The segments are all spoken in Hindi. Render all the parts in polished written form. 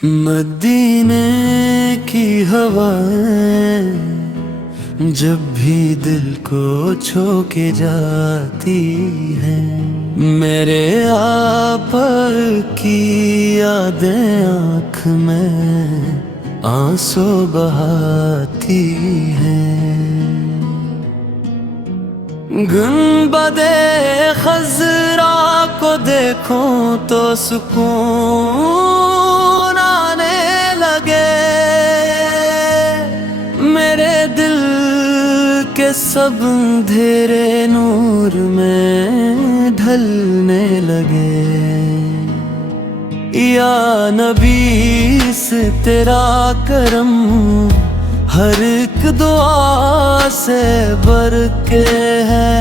मदीने की हवाएं जब भी दिल को छू के जाती हैं, मेरे आपा की यादें आँख में आंसू बहाती हैं। गुंबदे खज़रा को देखूं तो सुकून आने लगे, मेरे दिल के सब अंधेरे नूर में ढलने लगे। या नबी से तेरा करम हर एक दुआ से बढ़ के है,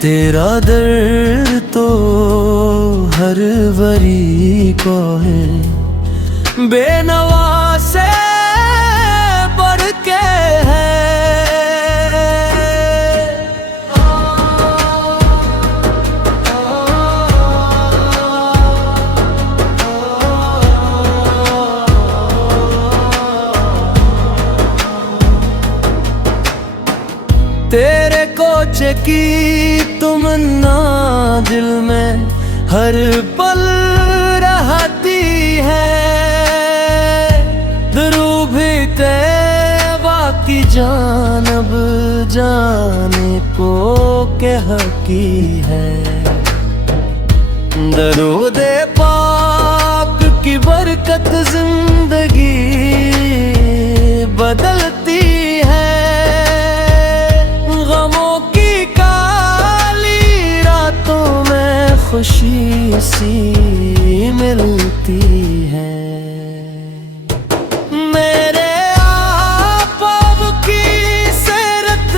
तेरा दर्द तो हर वरी को है, बेनवा से बढ़ के है। तेरे कोचे की तमन्ना दिल में हर पल रहती है, दरूद भी तैबा की जानब जाने को कहती है। दरूद पाक की बरकत जिंदगी बदलती है, खुशी सी मिलती है। मेरे आपा की सीरत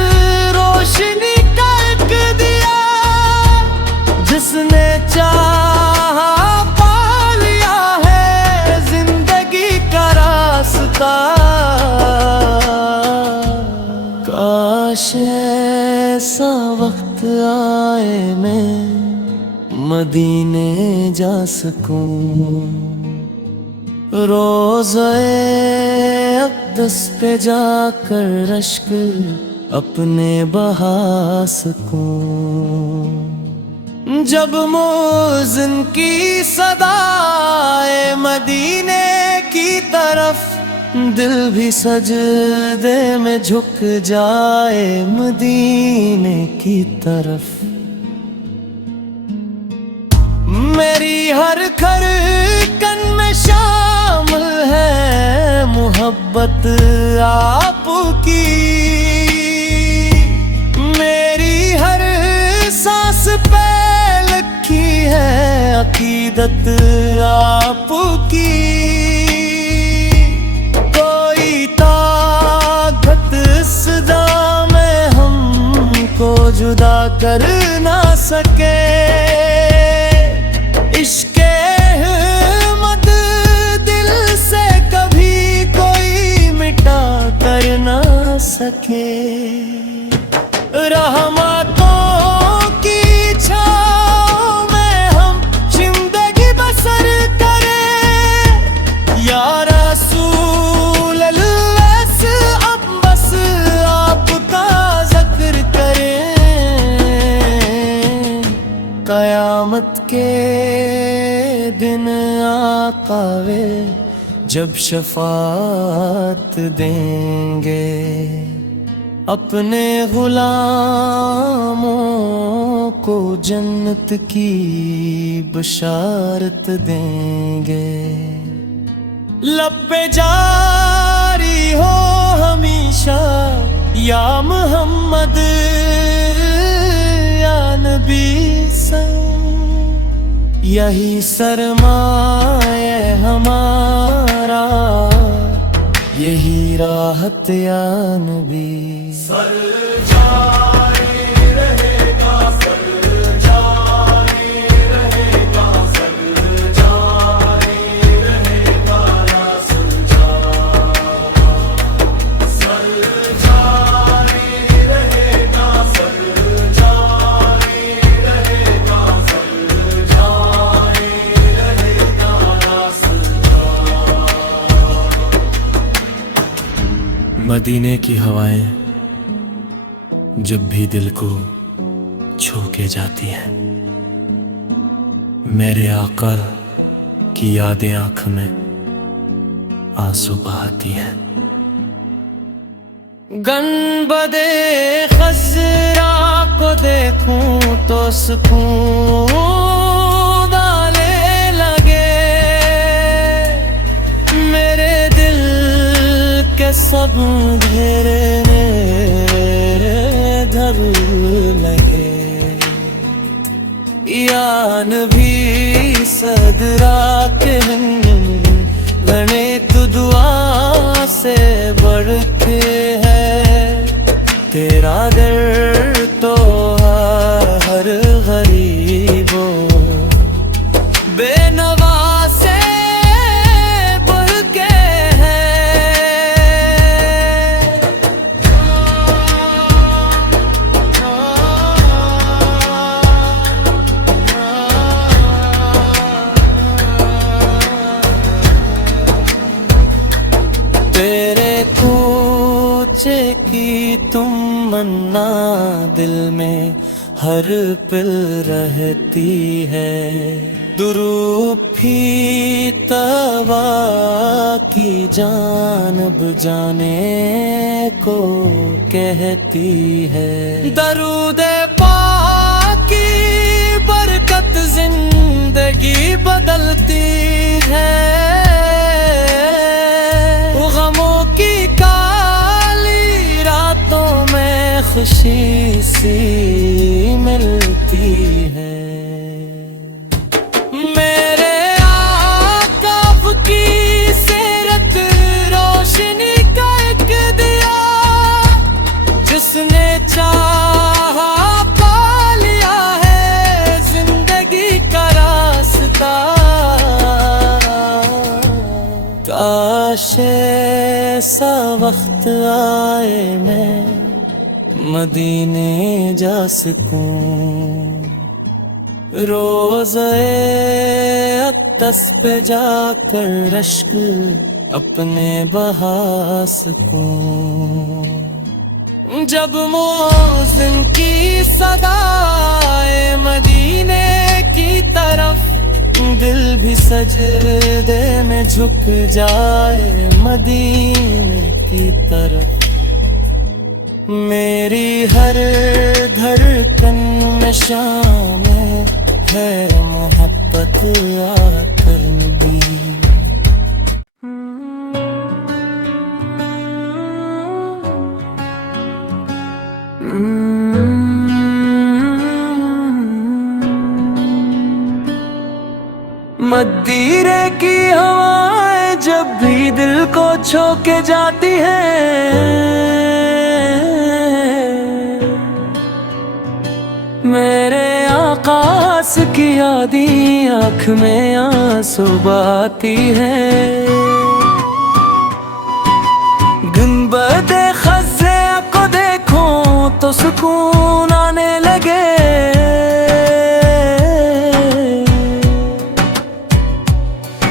रोशनी का एक दिया, जिसने चाहा पा लिया है जिंदगी का रास्ता। काश ऐसा वक्त आए मैं मदीने जा सकूं, रोज़े अक़दस पे जाकर अश्क अपने बहा सकूं। जब मुअज़्ज़िन की सदाए मदीने की तरफ दिल भी सजदे में झुक जाए मदीने की तरफ। मेरी हर धड़कन में शामिल है मोहब्बत आपकी, मेरी हर सांस पे लिखी है अकीदत आपकी। कोई ताकत इस दाम में हमको जुदा कर ना सके, इश्क़े हिम्मत दिल से कभी कोई मिटा कर ना सके। रहमतों की छाँव में हम जिंदगी बसर करें, या रसूल अल्लाह अब बस आपका ज़िक्र करें। क़यामत के दिन आकावे जब शफ़ाअत देंगे, अपने गुलामों को जन्नत की बशारत देंगे। लब पे जारी हो हमेशा या मोहम्मद या नबी यही सरमाए हमारा, यही राहत या नबी। मदीने की हवाएं जब भी दिल को छू के जाती हैं, मेरे आका की यादें आंख में आंसू बहाती हैं। गनबदे खसरा को देखूं तो सुकून डाले लगे, मेरे दिल के सब अंधेरे धर लगे। या नबी सदरा के गणे तू दुआ से बढ़ के है, तेरा दर तो हर गरीबों बेनवा से बढ़ के है। तेरे पूछे की तुम मन्ना दिल में हर पल रहती है, दुरूद भी तवा की जानब जाने को कहती है। दरूद पाक की बरकत जिंदगी बदलती है, गमों की काली रातों में खुशी सी मिलती है। मेरे आका की सीरत रोशनी का एक दिया, जिसने चाहा पा लिया है जिंदगी का रास्ता। काश ऐसा वक्त आए मैं मदीने जा सकूं, रोज़े अक़दस पे जाकर अश्क अपने बहा सकूं। जब मुअज़्ज़िन की सदाए मदीने की तरफ, दिल भी सजदे में झुक जाए मदीने की तरफ। मेरी हर धड़कन में शामिल है मोहब्बत आकर नबी। मदीने की हवाएं जब भी दिल को छू के जाती हैं, मेरे आकाश की यादी आँख में आंसू बहाती है। गुंबदे खज़े को देखूं तो सुकून आने लगे,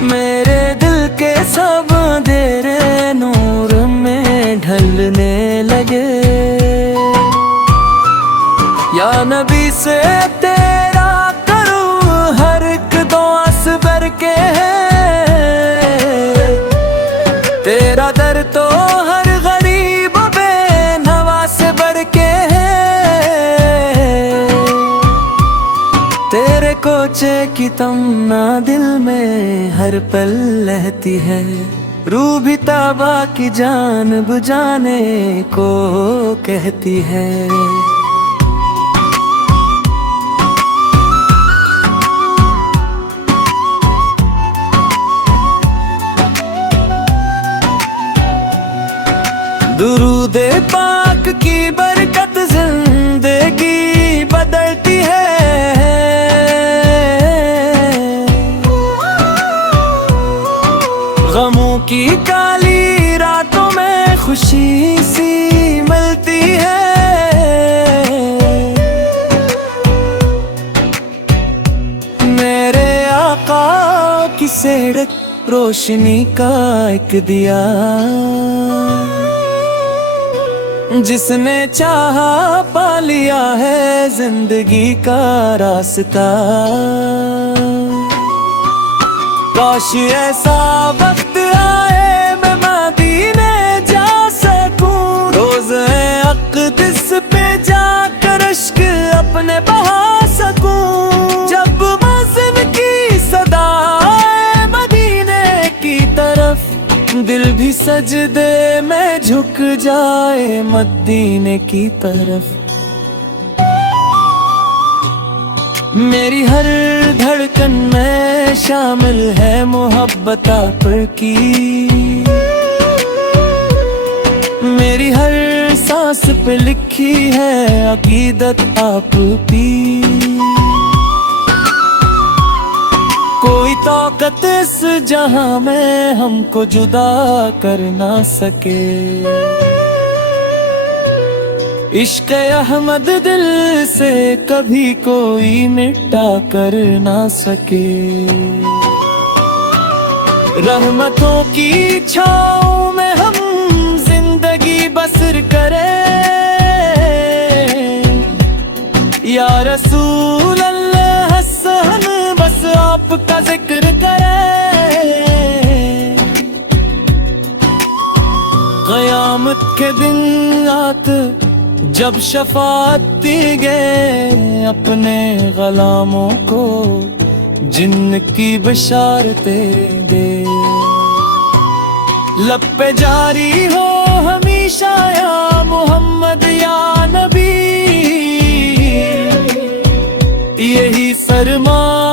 मेरे दिल के सब अंधेरे नूर में ढलने लगे। या नबी से तेरा करूं हर एक दुआ सबर के है, तेरा दर तो हर गरीब बेनवा से बढ़ के है। तेरे कोचे की तमन्ना दिल में हर पल रहती है, रूह भी ताबा की जान बुझाने को कहती है। दुरूद पाक की बरकत जिंदगी बदलती है, गमों की काली रातों में खुशी सी मिलती है। मेरे आका की सड़क रोशनी का एक दिया, जिसने चाहा पा लिया है जिंदगी का रास्ता। काश ऐसा वक्त आए मैं मदीने जा सकूं, रोज़ अक़दिस पे जाकर अश्क अपने बहा सकूं। जब मज़न की सदा आए मदीने की तरफ, दिल भी सजदे में झुक जाए मदीने की तरफ। मेरी हर धड़कन में शामिल है मोहब्बत आप की, मेरी हर सांस पे लिखी है अकीदत आप की। कोई ताकत इस जहां में हमको जुदा कर ना सके, इश्क़ अहमद दिल से कभी कोई मिटा कर ना सके। रहमतों की छाँव में हम जिंदगी बसर करें, या रसूल अल्लाह हसन बस आपका जिक्र करें। क़यामत के दिन आते जब शफाअत देंगे अपने ग़ुलामों को, जिनकी बशारतें दे। लब पे जारी हो हमेशा या मोहम्मद या नबी, यही फरमान